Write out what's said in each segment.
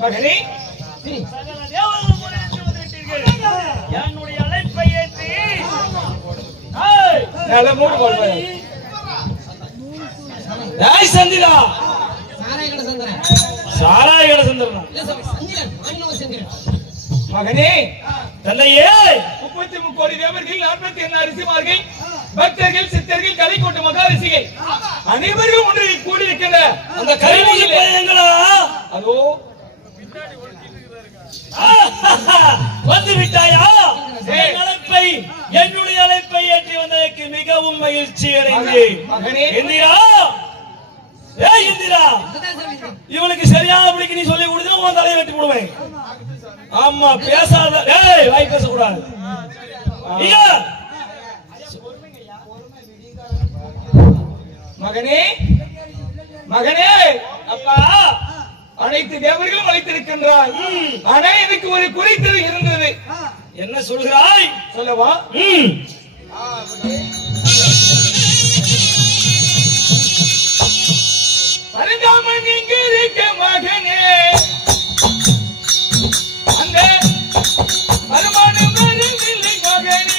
மகனே என்னுடைய அழைப்பை ஏற்றி சந்திரா சாராயகட சந்திரனா மகனே தந்தையே 33 கோடி தேவர்கள் 47 அரிசிமார்கள் பக்தர்கள் சித்தர்கள் கலை கொண்ட மகாரிஷிகள் அனைவரும் ஒன்றில் கூடியிருக்கின்ற அந்த கருவியை பையங்களா அதோ வந்து விட்டாயா? என்னுடைய அழைப்பை ஏற்றி வந்ததற்கு மிகவும் மகிழ்ச்சி அடைந்தேன். இந்திரா, இந்திரா, இவளுக்கு சரியான பிடிக்கு நீ சொல்லி கொடுத்தா உன் தலையை வெட்டி போடுவேன். ஆமா, பேசாத, வாய் பேசக்கூடாது. மகனே மகனே, அப்பா, அனைத்து தேவர்களும் அழைத்திருக்கின்றார். ஆனா எனக்கு ஒரு குறித்து இருந்தது. என்ன சொல்கிறாய்? சொல்லவா? பரந்தாமன் இங்கு இருக்க மகனே, அந்த வருமானம் வருந்தில்லை மகனே.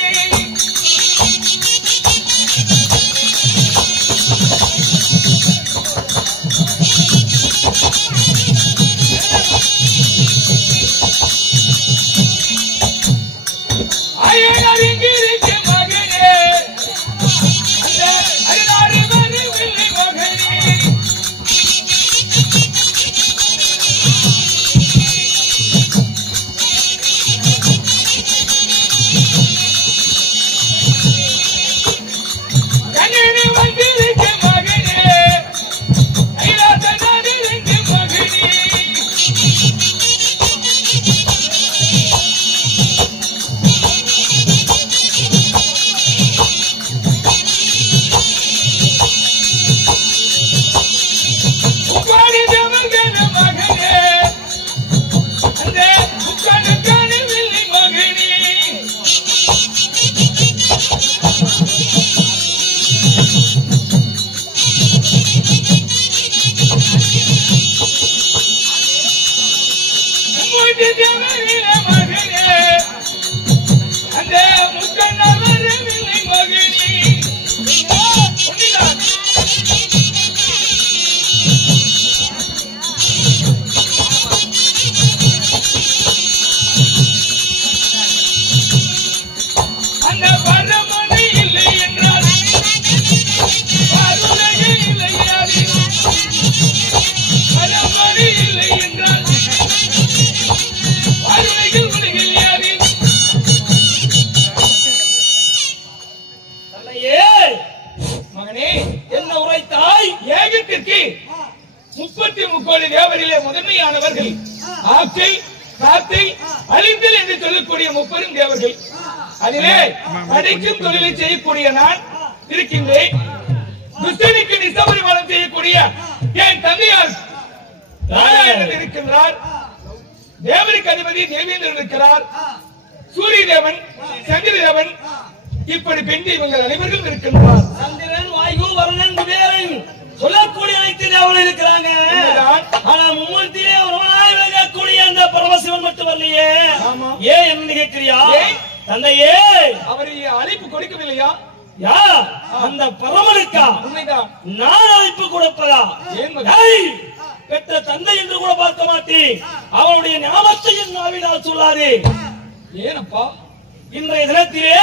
இன்றைய தினத்திலே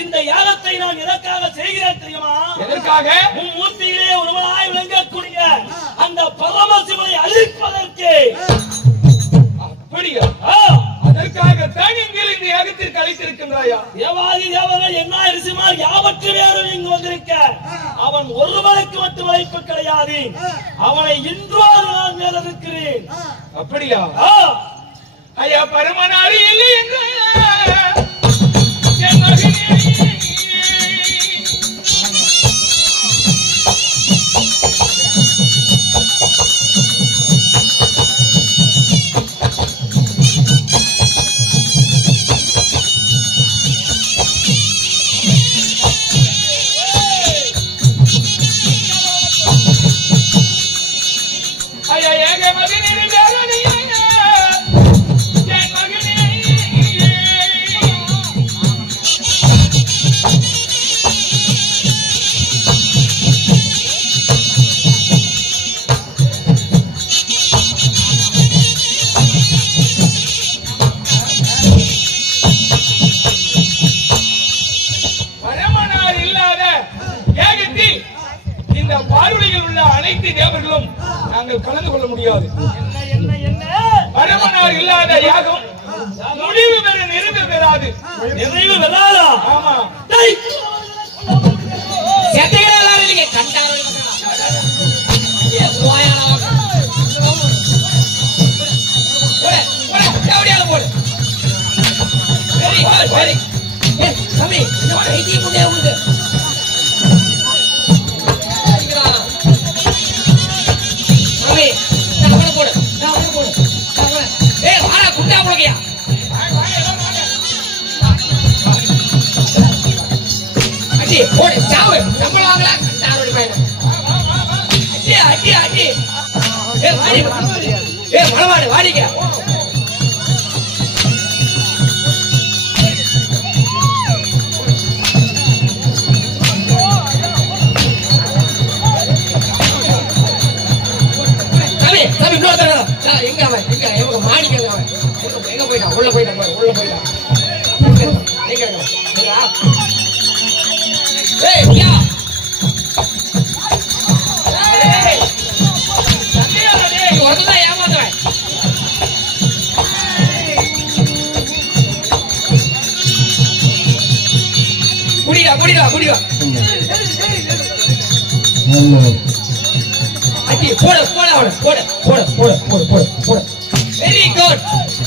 இந்த யாகத்தை நான் எதற்காக செய்கிறேன் தெரியுமா? எதற்காக? மும்மூர்த்தியிலே ஒருவனாய் விளங்கக்கூடிய அந்த பரமசிவனை அழிப்பதற்கு. அப்படியா? அதற்காகத்தான் நீங்கள் இந்த யாகத்திற்கு அழைத்திருக்கின்றாயா? தேவாதி தேவர்கள் என்ன ரிஷிமார் யாவற்று வேறும் இங்கு வந்திருக்க அவன் ஒருவனுக்கு மட்டும் அழைப்பு கிடையாது. அவனை இன்றோடு நான் மேல இருக்கிறேன். அப்படியா? ஐயா பரமனாரி இல்லை என்ற கலந்து கொள்ள முடியாது. பரமனார் இல்லாத யாகம் முடிவு பெற நிறைவு பெறாது. நிறைவு பெறாதா? ஆமா.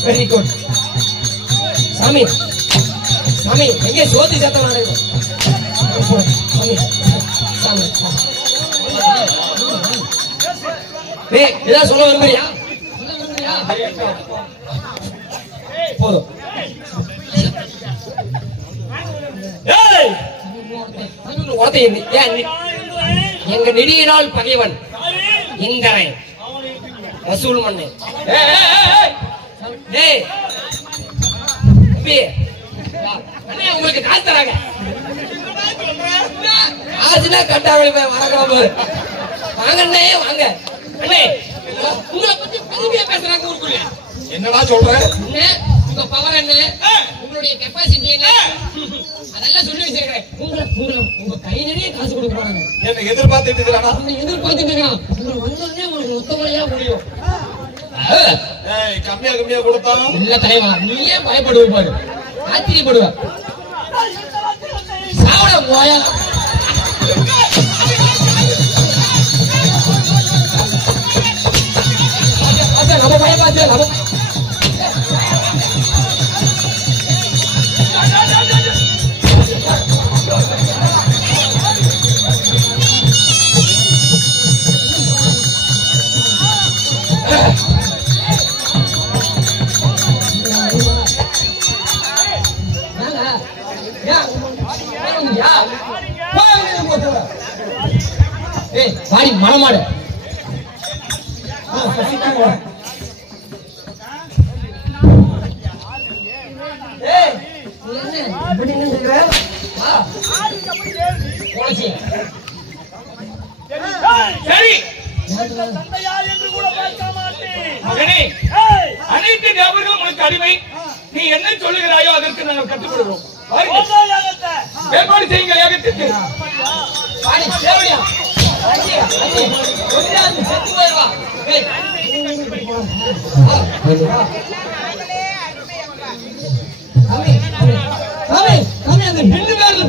Very good. Sami, எங்கே சோதி சத்தம் நடக்குது? டேய், இதெல்லாம் சொல்ல விரும்புறியா? போதும். ஏய், எங்க நெடியினால் பகைவன் இந்திரன் வசூல் மண்ணு. டேய் உங்களுக்கு காசு தராங்க. காசுனா கட்டாவளி வரக்கூடாது. வாங்க அண்ணே, வாங்க அண்ணே. உங்களை பத்தி பெருமையா பேசுறாங்க ஊருக்குள்ள. என்னடா சொல்ற? உங்க பவர் என்ன, உங்களுடைய கெப்பாசிட்டி என்ன, அதெல்லாம் சொல்லி வச்சிருக்கேன். உங்க கை நிறைய காசு கொடுக்க போறாங்க. என்ன எதிர்பார்த்துட்டு இருக்கா? எதிர்பார்த்துட்டு இருக்கான். உங்களுக்கு வந்தோடனே உங்களுக்கு மொத்தமையா முடியும். கம்மியா கொடுத்தா இல்ல தலைவா, நீயே பயப்படுவ பாரு, ஆச்சரியப்படுவ. சாவட போயா நம்ம பயப்பாத்து நம்ம வாடி மனமாடு. சரி தந்தையார் என்று கூட பார்க்க மாட்டேன். மகனே, அனைத்து தேவர்களும் உனக்கு அடிமை. நீ என்ன சொல்லுகிறாயோ அதற்கு நாங்கள் கட்டுப்படுகிறோம். ஏற்பாடு செய்யுங்கள் யாகத்திற்கு.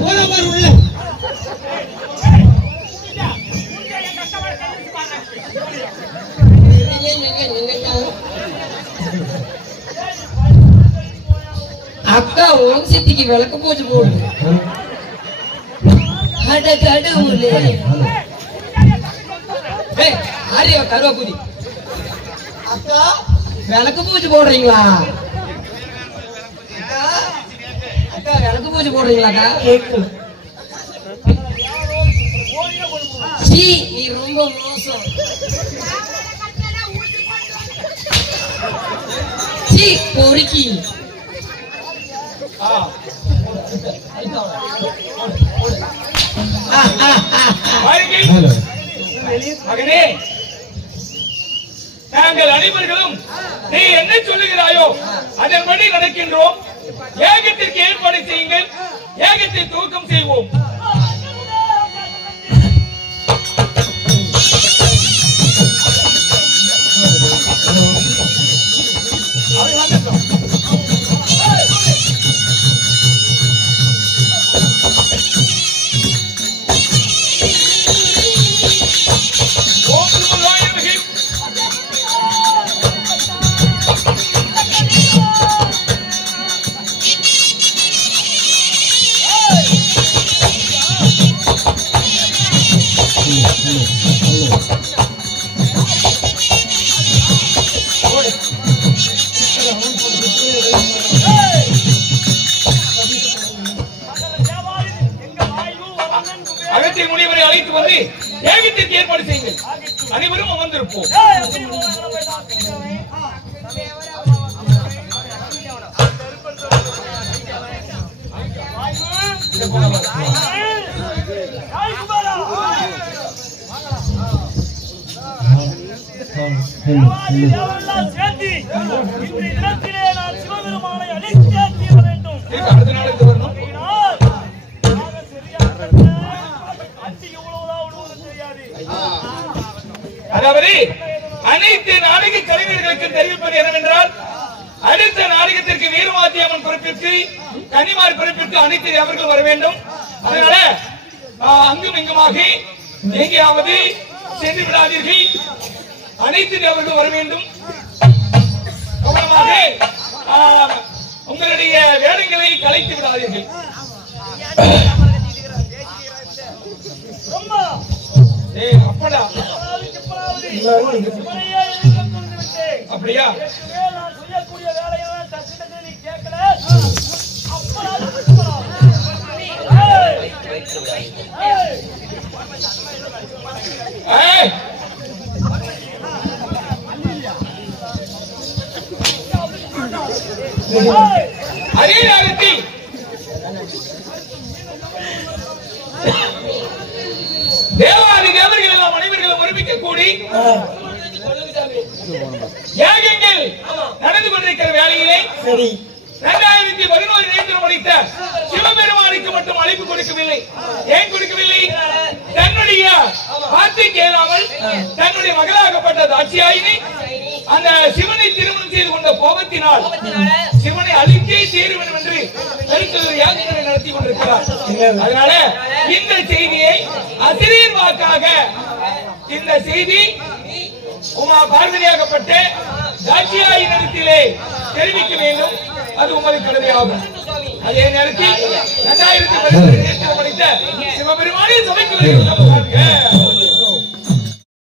போன மாதிரி உள்ள அக்கா வம்சத்துக்கு விளக்கு போச்சு போடு. ஆரியா கருவா பூதி அக்கா விளக்கு பூச்சி போடுறீங்களா? அக்கா விளக்கு பூச்சி போடுறீங்களாக்கா? நீ ரொம்ப மோசம். சீ பொறுக்கி. மகனே, நாங்கள் அனைவர்களும் நீ என்ன சொல்லுகிறாயோ அதன்படி நடக்கின்றோம். யாகத்திற்கு ஏற்பாடு செய்யுங்கள், யாகத்தை துவக்கம் செய்வோம். அகத்திய முனிவரை அழைத்து வந்து யாகத்திற்கு ஏற்பாடு செய்யுங்கள். அனைவரும் அமர்ந்திருப்போம். அடுத்த நாளுக்கு வரணும். அதாவது அனைத்து நாடக கலைஞர்களுக்கு தெரிவிப்பது என்னவென்றால், அடுத்த நாடகத்திற்கு வீரமாத்தியம்மன் பொறுப்பிற்கு, கன்னிமார் பொறுப்பிற்கு அனைத்து அவர்கள் வர வேண்டும். அதனால அங்கும் இங்குமாக எங்கேயாவது சென்று விடாதீர்கள். அனைத்து அவர்கள் வர வேண்டும். கவனமாக உங்களுடைய வேலைகளை கலைத்து விடாதீர்கள். அப்படா அப்படியா? அதே நேரத்தில் தேவாதி தேவர்கள் எல்லாம் அனைவர்களும் ஒருமிக்க கூடி யாகங்கள் நடந்து கொண்டிருக்கிற வேலையிலே 2011 நேற்று முடித்த சிவபெருமானுக்கு மட்டும் அழைப்பு கொடுக்கவில்லை. ஏன் கொடுக்கவில்லை? தன்னுடைய வார்த்தை கேளாமல் தன்னுடைய மகளாகப்பட்ட தாட்சியாயினி அந்த சிவனை திருமணம் செய்து கொண்ட கோபத்தினால் சிவனை அழித்தே தீருவன் என்று கருத்தில் யாகங்களை நடத்தி கொண்டிருக்கிறார். அதனால இந்த செய்தியை அசிரியர் வாக்காக இந்த செய்தி உமா பார்வதியாகப்பட்ட தாட்சியாயினிடத்திலே தெரிவிக்க வேண்டும். அது உமது கடமையாகும். அதே நேரத்தில் 2011 முடித்த சிவபெருமானை சபைக்கு